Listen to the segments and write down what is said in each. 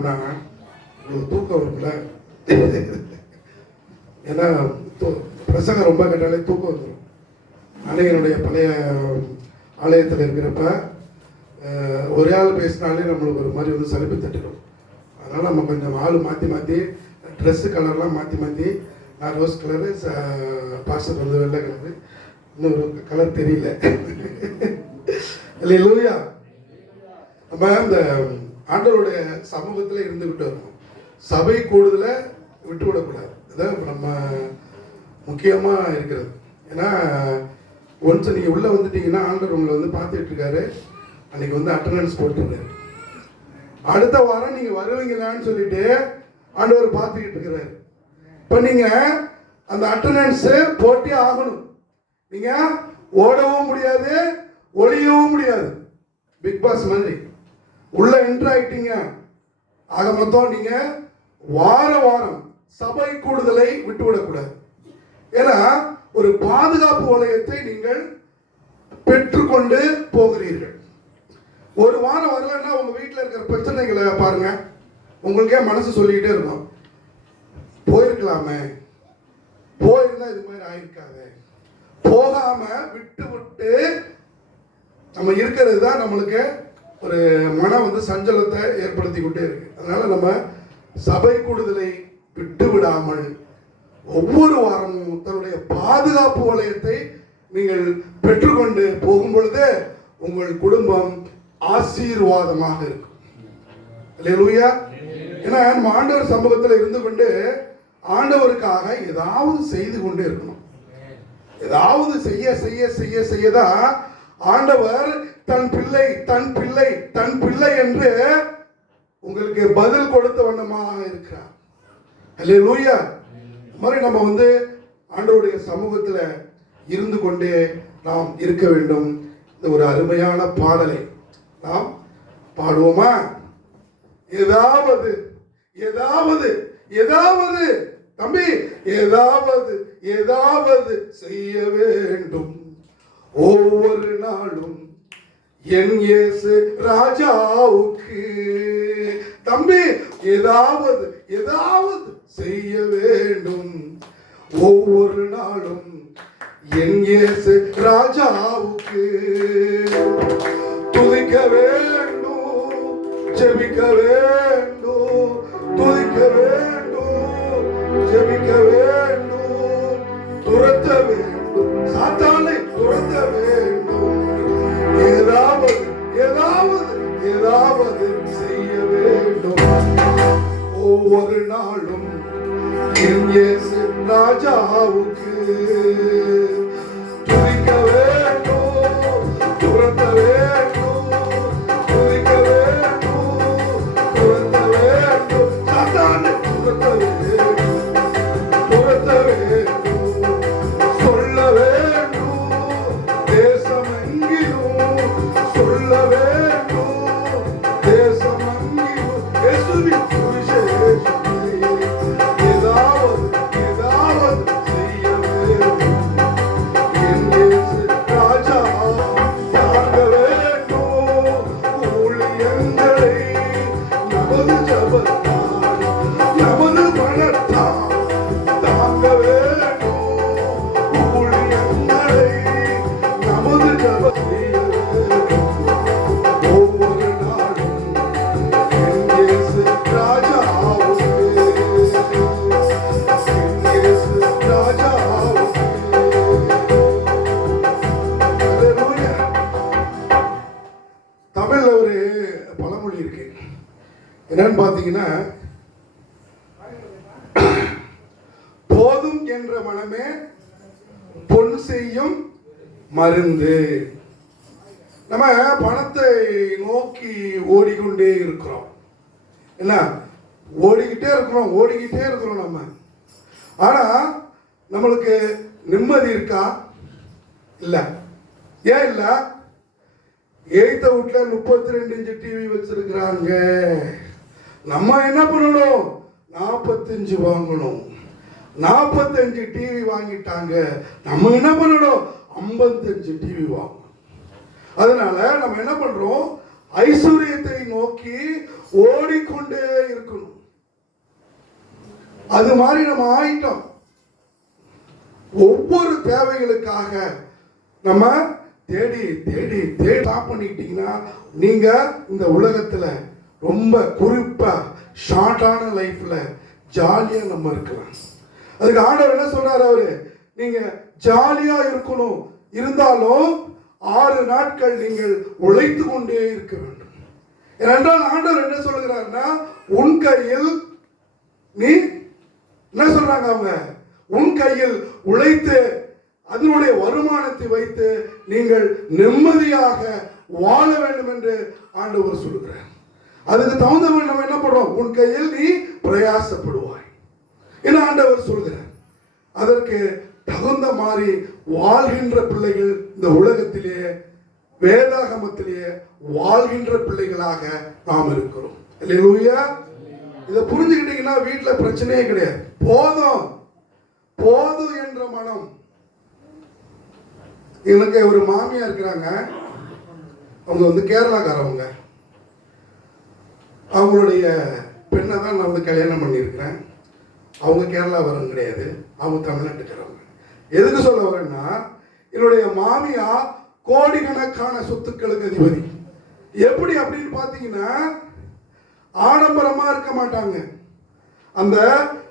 பண்ணாங்க உங்களுக்கு தூக்கம் இருக்குல்ல? ஏன்னா தூ- பிரசங்கம் ரொம்ப கேட்டாலே தூக்கம் வந்துடும் அன்னையனுடைய பழைய ஆலயத்தில் இருக்கிறப்ப ஒரே ஆள் பேசினாலே நம்மளுக்கு ஒரு மாதிரி வந்து சலிப்பு தட்டிடும் அதனால் நம்ம கொஞ்சம் ஆள் மாற்றி மாற்றி ட்ரெஸ்ஸு கலர்லாம் மாற்றி மாற்றி நான் ரோஸ் கலரு பாஸ்டர் வந்து வெள்ளை கலரு இன்னொரு கலர் தெரியல. இல்லை லூயா நம்ம அந்த ஆண்டவருடைய சமூகத்தில் இருந்துக்கிட்டு வரணும். சபை கூடுதலை விட்டு விடக்கூடாது. இதான் நம்ம முக்கியமாக இருக்கிறது. ஏன்னா ஒன்ஸ் நீங்கள் உள்ளே வந்துட்டீங்கன்னா ஆண்டவர் உங்களை வந்து பார்த்துட்டு இருக்காரு அன்னைக்கு வந்து அட்டண்டன்ஸ் போட்டுருக்காரு. அடுத்த வாரம் நீங்கள் வருவீங்களான்னு சொல்லிட்டு ஆண்டவர் பார்த்துக்கிட்டு இருக்கிறாரு இப்போ நீங்கள் அந்த அட்டண்டன்ஸு போட்டே ஆகணும். நீங்கள் ஓடவும் முடியாது ஒளியவும் முடியாது. பிக் பாஸ் மாதிரி. உள்ள என்ட்ரு ஆயிட்டீங்க. ஆக மொத்தம் நீங்க வார வாரம் சபை கூடுதலை விட்டுவிடக்கூடாது. ஏன்னா ஒரு பாதுகாப்பு வளையத்தை நீங்கள் பெற்றுக்கொண்டு போகிறீர்கள். ஒரு வாரம் வரலன்னா உங்க வீட்டில் இருக்கிற பிரச்சனைகளை பாருங்க. உங்களுக்கே மனசு சொல்லிக்கிட்டே இருக்கும். போயிருக்கலாமே. போயிருந்தா இது மாதிரி ஆயிருக்காது. போகாம விட்டு விட்டு நம்ம இருக்கிறது தான் நம்மளுக்கு ஒரு மனம் வந்து சஞ்சலத்தை ஏற்படுத்தி கொண்டே இருக்கு. அதனால நம்ம சபை கூடுதலை விட்டு விடாமல் ஒவ்வொரு வாரமும் தன்னுடைய பாதுகாப்பு வளையத்தை நீங்கள் பெற்றுக்கொண்டு போகும் பொழுது உங்கள் குடும்பம் ஆசீர்வாதமாக இருக்கும். அல்லேலூயா. ஏன்னா நம்ம ஆண்டவர் சமூகத்தில் இருந்து கொண்டு ஆண்டவருக்காக ஏதாவது செய்து கொண்டே இருக்கணும். ஏதாவது செய்ய செய்ய செய்ய செய்யதான் ஆண்டவர் தன் பிள்ளை தன் பிள்ளை தன் பிள்ளை என்று உங்களுக்கு பதில் கொடுத்த வண்ணமாக இருக்கிறார். அல்லே லூயா மாதிரி நம்ம வந்து ஆண்டவருடைய சமூகத்தில் இருந்து கொண்டே நாம் இருக்க வேண்டும். இந்த ஒரு அருமையான பாடலை நாம் பாடுவோமா? ஏதாவது ஏதாவது ஏதாவது தம்பி ஏதாவது ஏதாவது செய்ய வேண்டும். ஒவ்வொரு நாளும் என் இயேசு ராஜாவுக்கு தம்பி ஏதாவது ஏதாவது செய்ய வேண்டும். ஒவ்வொரு நாளும் என் இயேசு ராஜாவுக்கு துதிக்க வேண்டும் ஜெபிக்க வேண்டும். இயேசு இருக்கிறோம். என்ன? ஓடிக்கிட்டே இருக்கிறோம் ஓடிக்கிட்டே இருக்கிறோம் நம்ம. ஆனால் நம்மளுக்கு நிம்மதி இருக்கா? இல்லை. ஏன் இல்லை? எய்த்த வீட்டில் முப்பத்தி ரெண்டு இன்ச்சு டிவி வச்சுருக்குறாங்க. நம்ம என்ன பண்ணணும்? நாற்பத்தஞ்சு வாங்கணும். நாற்பத்தஞ்சு டிவி வாங்கிட்டாங்க. நம்ம என்ன பண்ணணும்? ஐம்பத்தஞ்சு டிவி வாங்கணும். அதனால நம்ம என்ன பண்ணுறோம் ஐஸ்வர்யத்தை நோக்கி ஓடிக்கொண்டே அது மாதிரி நம்ம ஆயிட்டோம். ஒவ்வொரு தேவைகளுக்காக நம்ம தேடி தேடி தேடி ஸ்டாப் பண்ணிக்கிட்டீங்கன்னா நீங்க இந்த உலகத்துல ரொம்ப குறிப்பா ஷார்ட்டான லைஃப்ல ஜாலியா நம்ம இருக்கலாம். அதுக்கு ஆண்டவர் என்ன சொல்றாரு அவரு? நீங்க ஜாலியா இருக்கணும். இருந்தாலும் ஆறு நாட்கள் நீங்கள் உழைத்து கொண்டே இருக்க வேண்டும். ஏனென்றால் ஆண்டவர் என்ன சொல்லுகிறாருன்னா உன் கையில் நீ என்ன சொல்றாங்க அவங்க? உன் கையில் உழைத்து அதனுடைய வருமானத்தை வைத்து நீங்கள் நிம்மதியாக வாழ வேண்டும் என்று ஆண்டவர் சொல்லுகிறார். அதுக்கு தகுந்தவன் நம்ம என்ன பண்ணுவோம் உன் கையில் நீ பிரயாசப்படுவாய் என ஆண்டவர் சொல்கிறார் அதற்கு தகுந்த மாதிரி வாழ்கின்ற பிள்ளைகள் இந்த உலகத்திலே வேதாகமத்திலேயே வாழ்கின்ற பிள்ளைகளாக நாம் இருக்கிறோம். இல்லையா இதை புரிஞ்சுக்கிட்டீங்கன்னா வீட்டில் பிரச்சனையே கிடையாது. போதும். போதும் என்ற மனம். எனக்கு ஒரு மாமியா இருக்கிறாங்க. அவங்க வந்து கேரளாக்காரவங்க. அவங்களுடைய பெண்ணை தான் நான் வந்து கல்யாணம் பண்ணியிருக்கிறேன். அவங்க கேரளா வரவங்க கிடையாது. அவங்க தமிழ்நாட்டுக்காரவங்க. எதுக்கு சொல்ல வரேன்னா என்னுடைய மாமியா கோடிக்கணக்கான சொத்துக்களுக்கு அதிபதி. எப்படி அப்படின்னு பார்த்தீங்கன்னா ஆடம்பரமாக இருக்க மாட்டாங்க. அந்த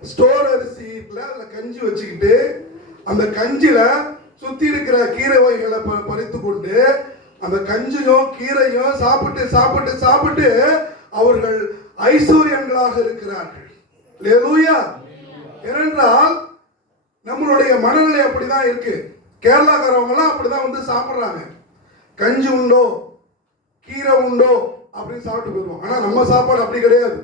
ஸ்டோர் அரிசியில் அதில் கஞ்சி வச்சுக்கிட்டு அந்த கஞ்சியில் சுற்றி இருக்கிற கீரை வகைகளை ப- பறித்து கொண்டு அந்த கஞ்சியும் கீரையும் சாப்பிட்டு சாப்பிட்டு சாப்பிட்டு அவர்கள் ஐஸ்வர்யங்களாக இருக்கிறார்கள். ஏனென்றால் நம்மளுடைய மனநிலை அப்படிதான் இருக்கு. கேரளாக்காரவங்கலாம் அப்படிதான் வந்து சாப்பிட்றாங்க. கஞ்சி உண்டோ கீரை உண்டோ அப்படின்னு சாப்பிட்டு போயிடுவோம் ஆனால் நம்ம சாப்பாடு அப்படி கிடையாது.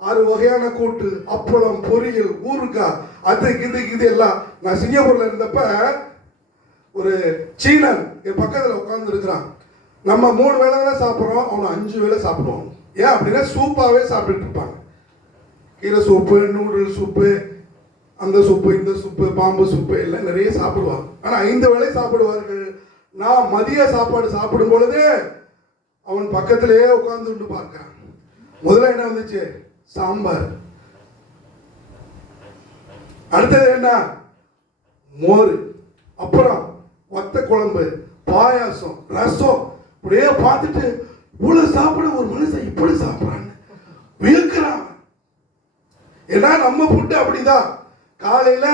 ஆறு வகையான கூட்டு அப்பளம் பொரியல் ஊறுக்காய் அது இது இது எல்லாம். நான் சிங்கப்பூர்ல இருந்தப்ப ஒரு சீனன் என் பக்கத்தில் உட்கார்ந்து இருக்கிறான் நம்ம மூணு வேளை தான் சாப்பிட்றோம் அவனை அஞ்சு வேளை சாப்பிடுவோம் ஏன் அப்படின்னா சூப்பாகவே சாப்பிட்டுட்டு இருப்பாங்க. கீரை சூப்பு நூடுல் சூப்பு அந்த சூப்பு இந்த சூப்பு பாம்பு சூப்பு எல்லாம் நிறைய சாப்பிடுவாங்க. ஆனால் ஐந்து வேளை சாப்பிடுவார்கள். நான் மதிய சாப்பாடு சாப்பிடும் பொழுது அவன் பக்கத்திலேயே உட்கார்ந்து பார்க்கான் முதல்ல என்ன வந்துச்சு? சாம்பார். அடுத்தது என்ன? மோர். அப்புறம் வத்த குழம்பு பாயாசம் ரசம். இப்படியே பார்த்துட்டு இவ்வளவு சாப்பிட ஒரு மனுஷன் இப்படி சாப்பிட்றான்னு வியக்கிறான். ஏன்னா நம்ம ஃபுட்டு அப்படிதான். காலையில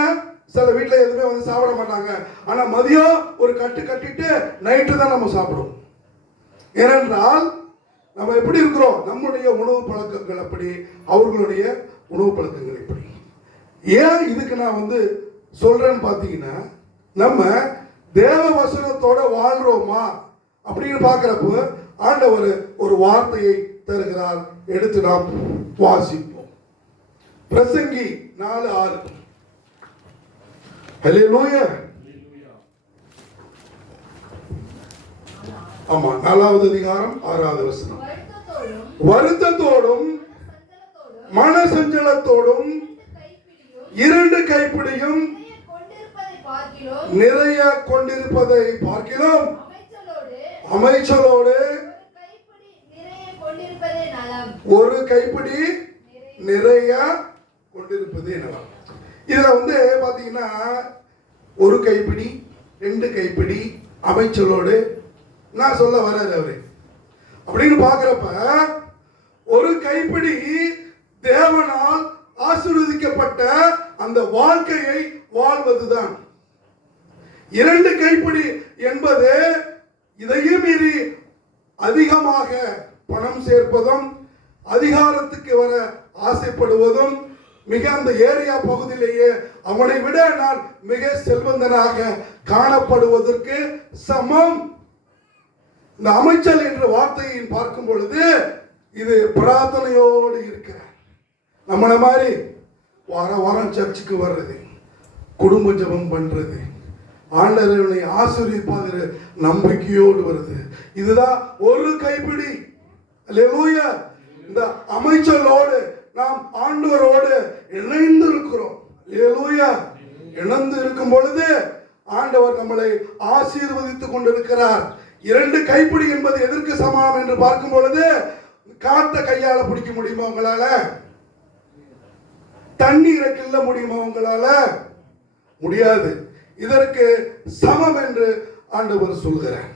சில வீட்டில் எதுவுமே வந்து சாப்பிட மாட்டாங்க. ஆனால் மதியம் ஒரு கட்டு கட்டிட்டு நைட்டு தான் நம்ம சாப்பிடுவோம். ஏனென்றால் நம்ம எப்படி இருக்கிறோம்? நம்முடைய உணவு பழக்கங்கள் அப்படி அவர்களுடைய உணவு பழக்கங்கள் எப்படி? ஏன் இதுக்கு நான் வந்து சொல்றேன்னு பார்த்தீங்கன்னா நம்ம தேவ வசனத்தோட வாழ்றோமா அப்படின்னு பார்க்குறப்போ ஆண்டவர் ஒரு வார்த்தையை தருகிறார். எடுத்து நாம் வாசிப்போம். பிரசங்கி நாலு ஆறு. ஹalleluya ஆமா நாலாவது அதிகாரம் ஆறாவது வசனம். வருத்தத்தோடும் மனசஞ்சலத்தோடும் மன சஞ்சலத்தோடும் இரண்டு கைப்பிடியும் நிறைய கொண்டிருப்பதை பார்க்கிறோம். அமைச்சலோடு ஒரு கைப்பிடி நிறைய கொண்டிருப்பது எனலாம் இதில் வந்து பார்த்தீங்கன்னா ஒரு கைப்பிடி ரெண்டு கைப்பிடி அமைச்சரோடு நான் சொல்ல வர்றாரு அவரு. அப்படின்னு பார்க்குறப்ப ஒரு கைப்பிடி தேவனால் ஆசீர்வதிக்கப்பட்ட அந்த வாழ்க்கையை வாழ்வதுதான். இரண்டு கைப்பிடி என்பது இதையும் மீறி அதிகமாக பணம் சேர்ப்பதும் அதிகாரத்துக்கு வர ஆசைப்படுவதும் மிக அந்த ஏரியா பகுதியிலேயே அவனை விட நான் மிக செல்வந்தனாக காணப்படுவதற்கு சமம். இந்த அமைச்சல் என்ற வார்த்தையை பார்க்கும் பொழுது இது பிரார்த்தனையோடு இருக்கிறார். நம்மளை மாதிரி வார வாரம் சர்ச்சுக்கு வர்றது குடும்ப ஜெபம் பண்றது ஆண்டவனை ஆசீர்வதிப்பாங்கிற நம்பிக்கையோடு வருது. இதுதான் ஒரு கைப்பிடி. அல்லேலூயா. இந்த அமைச்சலோடு நாம் ஆண்டவரோடு இணைந்து இருக்கிறோம் இணைந்து இருக்கும் பொழுது ஆண்டவர் நம்மளை ஆசீர்வதித்துக் கொண்டிருக்கிறார். இரண்டு கைப்பிடி என்பது எதற்கு சமானம் என்று பார்க்கும் பொழுது காத்த கையால பிடிக்க முடியுமா உங்களால? தண்ணீரை கிள்ள முடியுமா உங்களால? முடியாது. இதற்கு சமம் என்று ஆண்டவர் சொல்கிறார்.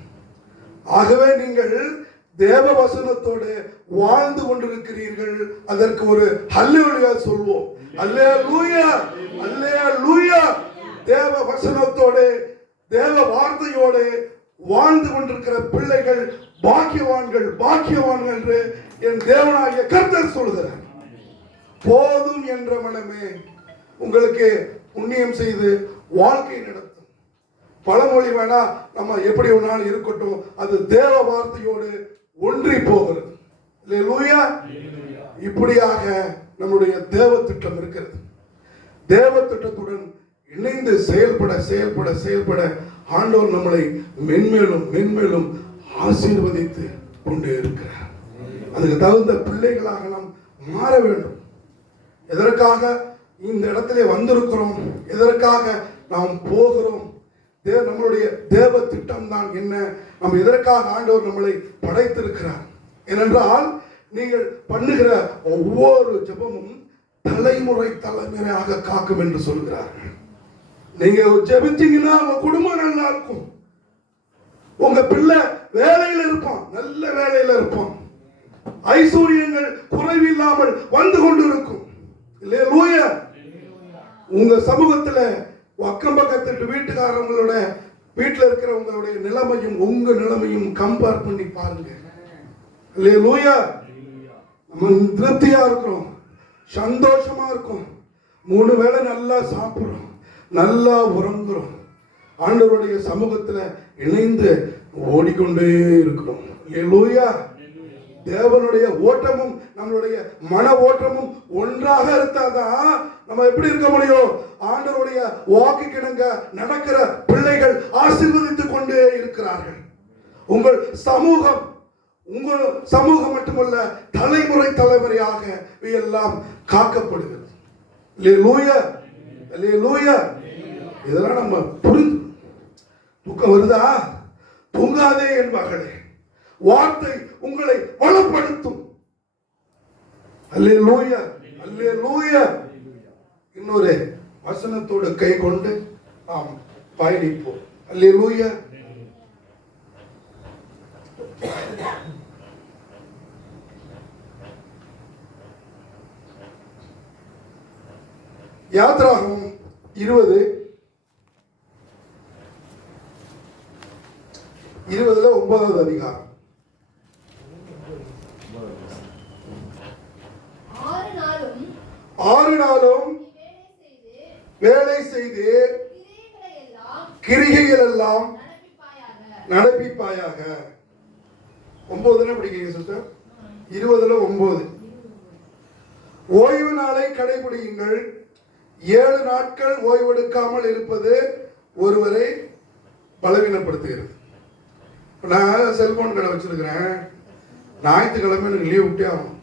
ஆகவே நீங்கள் தேவ வசனத்தோடு வாழ்ந்து கொண்டிருக்கிறீர்கள். அதற்கு ஒரு ஹல்லேலூயா சொல்வோம். அல்லையா அல்லேலூயா. தேவ வசனத்தோடு தேவ வார்த்தையோடு வாழ்ந்து கொண்டிருக்கிற பிள்ளைகள் பாக்கியவான்கள் பாக்கியவான்கள் என்று என் தேவனாகிய கர்த்தர் சொல்கிறார். போதும் என்ற மனமே உங்களுக்கு புண்ணியம் செய்து வாழ்க்கை நடத்தும். பழமொழி வேணா நம்ம எப்படி வேணாலும் இருக்கட்டும். அது தேவ வார்த்தையோடு ஒன்றி போகிறது. லூயா இப்படியாக நம்முடைய தேவ திட்டம் இருக்கிறது. தேவ திட்டத்துடன் இணைந்து செயல்பட செயல்பட செயல்பட ஆண்டவர் நம்மளை மென்மேலும் மென்மேலும் ஆசீர்வதித்து கொண்டே இருக்கிறார். அதுக்கு தகுந்த பிள்ளைகளாக நாம் மாற வேண்டும். எதற்காக இந்த இடத்திலே வந்திருக்கிறோம்? எதற்காக நாம் போகிறோம்? தேவ நம்மளுடைய தேவ திட்டம் தான் என்ன? நம்ம எதற்காக ஆண்டவர் நம்மளை படைத்திருக்கிறார்? ஏனென்றால் நீங்கள் பண்ணுகிற ஒவ்வொரு ஜெபமும் தலைமுறை தலைமுறையாக காக்கும் என்று சொல்கிறார்கள். நீங்க ஜெபிச்சீங்கன்னா உங்க குடும்பம் நல்லா இருக்கும். உங்க பிள்ளை வேலையில இருப்பான் நல்ல வேலையில இருப்பான். ஐஸ்வர்யங்கள் குறைவில்லாமல் வந்து கொண்டு இருக்கும் இல்லையா உங்க சமூகத்துல அக்கம் பக்கத்து வீட்டுக்காரங்களோட வீட்டில் இருக்கிறவங்களுடைய நிலைமையும் உங்க நிலைமையும் கம்பேர் பண்ணி பாருங்க. இல்லையா நம்ம திருப்தியா இருக்கிறோம். சந்தோஷமா இருக்கும். மூணு வேளை நல்லா சாப்பிட்றோம். நல்லா உறங்குறோம். ஆண்டவருடைய சமூகத்தில் இணைந்து ஓடிக்கொண்டே இருக்கிறோம். லூயா தேவனுடைய ஓட்டமும் நம்மளுடைய மன ஓட்டமும் ஒன்றாக இருந்தாதான் நம்ம எப்படி இருக்க முடியும்? ஆண்டவருடைய வாக்கு கிணங்க நடக்கிற பிள்ளைகள் ஆசீர்வதித்துக் கொண்டே இருக்கிறார்கள். உங்கள் சமூகம் உங்கள் சமூகம் மட்டுமல்ல தலைமுறை தலைமுறையாக எல்லாம் காக்கப்படுகிறது. இதெல்லாம் நம்ம புரிந்து தூக்கம் வருதா? தூங்காதே என் மகளே. வார்த்தை உங்களை வளப்படுத்தும். அல்லே லூயா அல்லே லூயா இன்னொரு வசனத்தோடு கை கொண்டு நாம் பயணிப்போம். அல்லே லூயா யாத்ராகம் இருபது. இருபதுல ஒன்பதாவது அதிகாரம் ஆறு நாளும் ஆறு நாளும் நீ வேலை செய்து வேலை செய்து கிரியைகளை எல்லாம் கிரிகைகள் எல்லாம் நடப்பிப்பாயாக நடப்பிப்பாயாக ஒன்பதுல பிடிக்கிறீங்க சிஸ்டர் இருபதுல ஒன்பது ஓய்வு நாளை கடைபிடியுங்கள். ஏழு நாட்கள் ஓய்வெடுக்காமல் இருப்பது ஒருவரை பலவீனப்படுத்துகிறது. நான் செல்போன் கடை வச்சிருக்கிறேன். ஞாயிற்றுக்கிழமை எனக்கு லீவ் விட்டே ஆகும்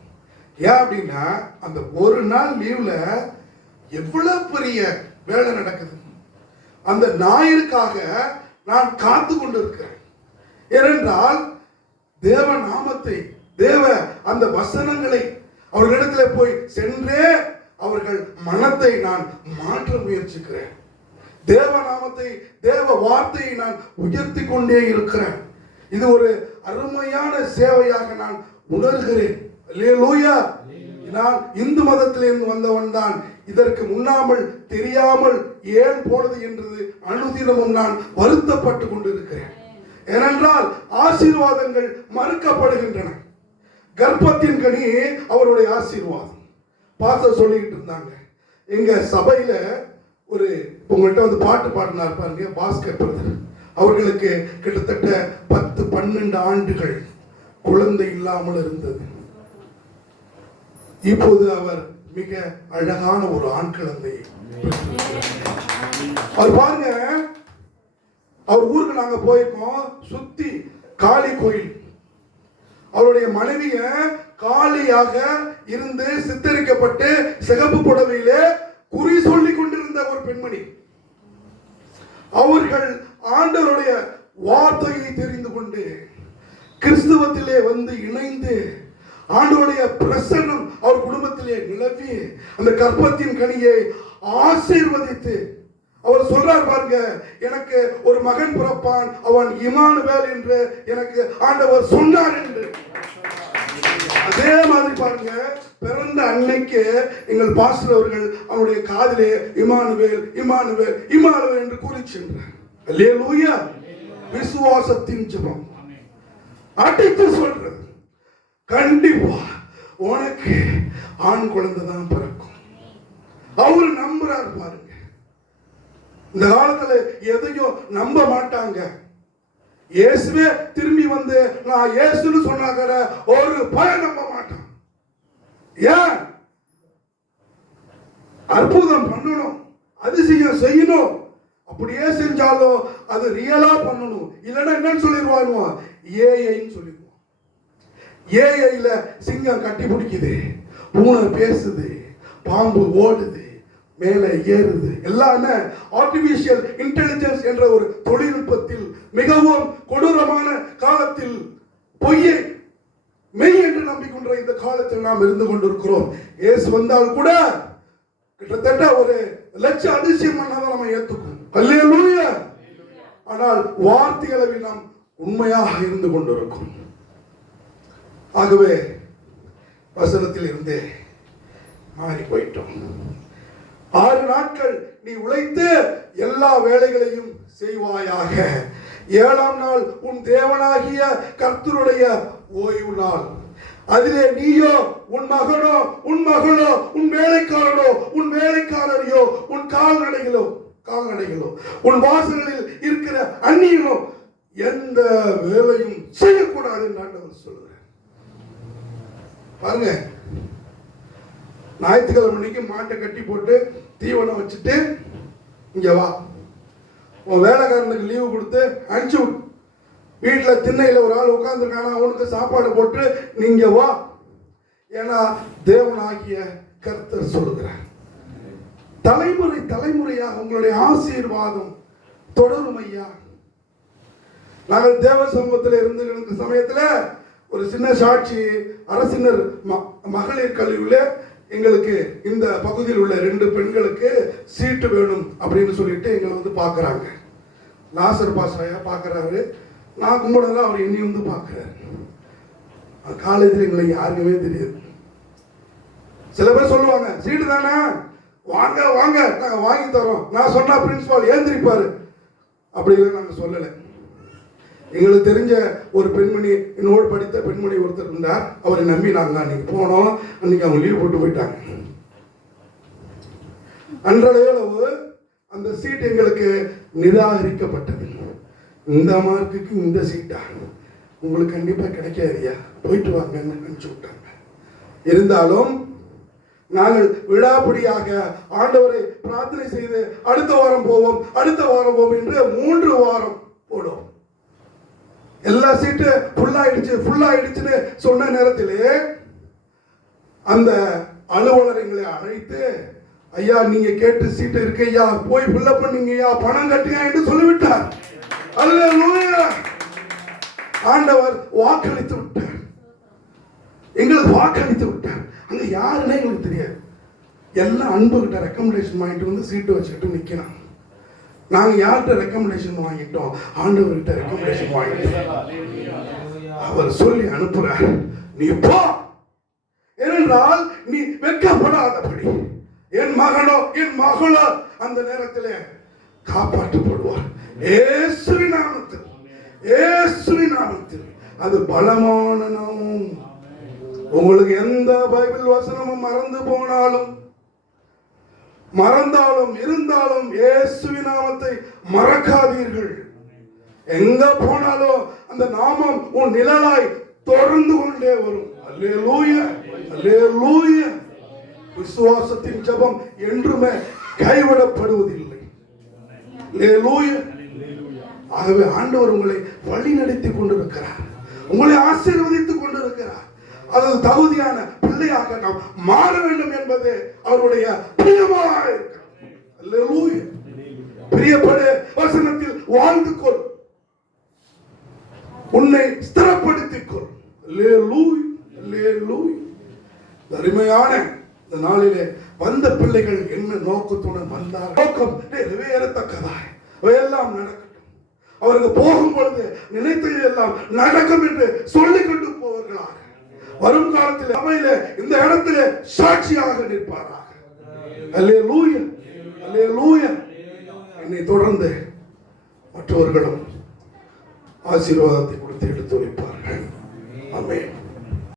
ஏன் அப்படின்னா அந்த ஒரு நாள் லீவ்ல எவ்வளவு பெரிய வேலை நடக்குது. அந்த ஞாயிற்காக நான் காத்து கொண்டு இருக்கிறேன் ஏனென்றால் தேவ நாமத்தை தேவ அந்த வசனங்களை அவர்களிடத்தில் போய் சென்றே அவர்கள் மனத்தை நான் மாற்ற முயற்சிக்கிறேன். தேவ நாமத்தை தேவ வார்த்தையை நான் உயர்த்தி கொண்டே இருக்கிறேன். இது ஒரு அருமையான சேவையாக நான் உணர்கிறேன். நான் இந்து மதத்திலிருந்து வந்தவன் தான். இதற்கு முன்னாமல் தெரியாமல் ஏன் போனது என்றது அனுதினமும் நான் வருத்தப்பட்டு கொண்டிருக்கிறேன். ஏனென்றால் ஆசீர்வாதங்கள் மறுக்கப்படுகின்றன. கர்ப்பத்தின் கனி அவருடைய ஆசீர்வாதம். பார்த்த சொல்லிக்கிட்டு இருந்தாங்க. எங்க சபையில ஒரு உங்கள்கிட்ட வந்து பாட்டு பாடினார் பாருங்க பாஸ்கர் பிரதர். அவர்களுக்கு கிட்டத்தட்ட பத்து பன்னெண்டு ஆண்டுகள் குழந்தை இல்லாமல் இருந்தது. இப்போது அவர் மிக அழகான ஒரு ஆண் குழந்தை அவர் பாருங்க அவர் ஊருக்கு நாங்க போயிருக்கோம் சுத்தி காளி கோயில். அவருடைய மனைவிய காளியாக இருந்து சித்தரிக்கப்பட்டு சிகப்பு புடவையிலே குறி சொல்லி கொண்டிருந்த ஒரு பெண்மணி. அவர்கள் ஆண்டவருடைய வார்த்தையை தெரிந்து கொண்டு கிறிஸ்துவத்திலே வந்து இணைந்து ஆண்டவருடைய பிரசன்னம் அவர் குடும்பத்திலே நிலவி அந்த கர்ப்பத்தின் கனியை ஆசீர்வதித்து அவர் சொல்றார் பாருங்க எனக்கு ஒரு மகன் பிறப்பான் அவன் இமானுவேல் என்று எனக்கு ஆண்டவர் சொன்னார் என்று. அதே மாதிரி பாருங்க பிறந்த அன்னைக்கு எங்கள் பாஸ்டர் அவர்கள் அவருடைய காதிலே இமானுவேல் இமானுவேல் இமானுவேல் என்று கூறி சென்றார். விசுவாசத்தின் ஜபம். அடித்து சொல்றது கண்டிப்பா உனக்கு ஆண் குழந்தை தான் பிறக்கும். அவர் நம்புறார் பாருங்க. இந்த காலத்துல எதையும் நம்ப மாட்டாங்க. இயேசுவே திரும்பி வந்து நான் இயேசுன்னு சொன்னாக்கிற ஒரு பயம் நம்ப மாட்டான். ஏன்? அற்புதம் பண்ணணும் அதிசயம் செய்யணும். அப்படியே செஞ்சாலும் அது ரியலா பண்ணணும். இல்லைன்னா என்னன்னு சொல்லிடுவாங்க ஏஐன்னு சொல்லிடுவான். ஏஐல சிங்கம் கட்டி பிடிக்குது பூனை பேசுது பாம்பு ஓடுது மேலே ஏறுது. எல்லாமே ஆர்டிபிஷியல் இன்டெலிஜென்ஸ் என்ற ஒரு தொழில்நுட்பத்தில் மிகவும் கொடூரமான காலத்தில் பொய்யை மெய் என்று நம்பிக்கொண்ட இந்த காலத்தில் நாம் இருந்து கொண்டிருக்கிறோம். ஏசு வந்தால் கூட கிட்டத்தட்ட ஒரு லட்ச அதிசயம் பண்ணாதான் நம்ம ஏத்துக்கும் அல்லேலூயா! ஆனால் வார்த்தை அளவில் நாம் உண்மையாக இருந்து கொண்டிருக்கும் ஆகவே வசனத்தில் இருந்தே மாறி போயிட்டோம் ஆறு நாட்கள் நீ உழைத்து எல்லா வேலைகளையும் செய்வாயாக. ஏழாம் நாள் உன் தேவனாகிய கர்த்தருடைய ஓய்வு நாள். அதிலே நீயோ உன் மகனோ உன் மகளோ உன் வேலைக்காரனோ உன் வேலைக்காரரையோ உன் கால்நடைகளோ கால்நடைகளோ உன் வாசல்களில் இருக்கிற அந்நியனோ எந்த வேலையும் செய்யக்கூடாது என்று ஆண்டவர் சொல்லுகிறார். பாருங்க ஞாயிற்றுக்கிழமை அன்னைக்கு மாட்டை கட்டி போட்டு தீவனம் வச்சுட்டு இங்கே வா. உன் வேலைக்காரனுக்கு லீவு கொடுத்து அனுப்பிச்சி விடு. வீட்டில் திண்ணையில் ஒரு ஆள் உட்காந்துருக்கானா அவனுக்கு சாப்பாடு போட்டு நீங்க வா. ஏன்னா தேவன் ஆகிய கர்த்தர் சொல்லுகிறார். தலைமுறை தலைமுறையாக உங்களுடைய ஆசீர்வாதம் தொடரும் ஐயா. நாங்கள் தேவ சமூகத்தில் இருந்து இருந்த சமயத்தில் ஒரு சின்ன சாட்சி அரசினர் ம- மகளிர் கல்வியில் எங்களுக்கு இந்த பகுதியில் உள்ள ரெண்டு பெண்களுக்கு சீட்டு வேணும் அப்படின்னு சொல்லிட்டு எங்களை வந்து பார்க்குறாங்க. நாசர் பாசாயா பார்க்குறாரு. நான் கும்பிடுறதா அவர் என்னை வந்து பார்க்குறாரு. காலேஜில் எங்களுக்கு யாருக்குமே தெரியாது. சில பேர் சொல்லுவாங்க சீட்டு தானே? வாங்க வாங்க நாங்கள் வாங்கி தரோம். நான் சொன்னால் பிரின்சிபால் ஏந்திரிப்பாரு. அப்படிலாம் நாங்கள் சொல்லலை. எங்களுக்கு தெரிஞ்ச ஒரு பெண்மணி என்னோடு படித்த பெண்மணி ஒருத்தர் இருந்தார். அவரை நம்பி நாங்கள் அன்னைக்கு போனோம். அன்னைக்கு அவங்க லீவ் போட்டு போயிட்டாங்க. அன்றளவு அந்த சீட் எங்களுக்கு நிராகரிக்கப்பட்டது. இந்த மார்க்குக்கு இந்த சீட்டா உங்களுக்கு கண்டிப்பாக கிடைக்காதியா போயிட்டு வாங்கன்னு நினச்சி விட்டாங்க. இருந்தாலும் நாங்கள் விடாப்பிடியாக ஆண்டவரை பிரார்த்தனை செய்து அடுத்த வாரம் போவோம் அடுத்த வாரம் போவோம் என்று மூன்று வாரம் போடுவோம் எல்லா சீட்டு ஃபுல்லாயிடுச்சு ஃபுல்லாயிடுச்சுன்னு சொன்ன நேரத்திலே அந்த அலுவலர் எங்களை அழைத்து ஐயா நீங்க கேட்டு சீட்டு இருக்கு ஐயா போய் ஃபில்லப் பண்ணீங்கய்யா பணம் கட்டுங்க என்று சொல்லிவிட்டார். ஆண்டவர் வாக்களித்து விட்டார். எங்களுக்கு வாக்களித்து விட்டார். அங்க யாருன்னே எங்களுக்கு தெரியாது. எல்லாம் அன்பு கிட்ட ரெக்கமெண்டேஷன் வாங்கிட்டு வந்து சீட்டு வச்சுக்கிட்டு நிற்கிறான் நாங்க யார்கிட்ட ரெக்கமெண்டேஷன் வாங்கிட்டோம்? ஆண்டவர்கிட்ட ரெக்கமெண்டேஷன் வாங்கிட்டோம். அவர் சொல்லி அனுப்புறார். நீ போ. ஏனென்றால் நீ வெட்கப்படாதபடி என் மகனோ என் மகளோ அந்த நேரத்திலே காப்பாற்றப்படுவார். ஏசுவின் நாமத்தில். ஏசுவின் நாமத்தில். அது பலமான நாமம். உங்களுக்கு எந்த பைபிள் வசனமும் மறந்து போனாலும் மறந்தாலும் இருந்தாலும் இயேசுவின் நாமத்தை மறக்காதீர்கள். எங்க போனாலும் அந்த நாமம் உன் நிழலாய் தொடர்ந்து கொண்டே வரும். அல்லேலூயா அல்லேலூயா. விசுவாசத்தின் ஜபம் என்றுமே கைவிடப்படுவதில்லை. அல்லேலூயா. ஆகவே ஆண்டவர் உங்களை வழி நடத்தி கொண்டிருக்கிறார். உங்களை ஆசீர்வதித்துக் கொண்டிருக்கிறார். அது தகுதியான பிள்ளையாக நாம் மாற வேண்டும் என்பது அவருடைய பிரியமாக பிரியப்படு வசனத்தில் வாழ்ந்து கொள். உன்னை ஸ்திரப்படுத்திக் கொள் அல்லேலூயா அல்லேலூயா அருமையான இந்த நாளிலே வந்த பிள்ளைகள் என்ன நோக்கத்துடன் வந்தார் நோக்கம் நிறைவேறத்தக்கதாய். எல்லாம் நடக்கட்டும். அவருக்கு போகும் பொழுது நினைத்தது எல்லாம் நடக்கும் என்று சொல்லிக் கொண்டு போவார்களாக. வரும் காலத்தில் சபையில இந்த இடத்துல சாட்சியாக நிற்பாராக. அல்லே லூயன் அல்லே லூயன் என்னை தொடர்ந்து மற்றவர்களும் ஆசீர்வாதத்தை கொடுத்து எடுத்து எடுத்துரைப்பார்கள் அமே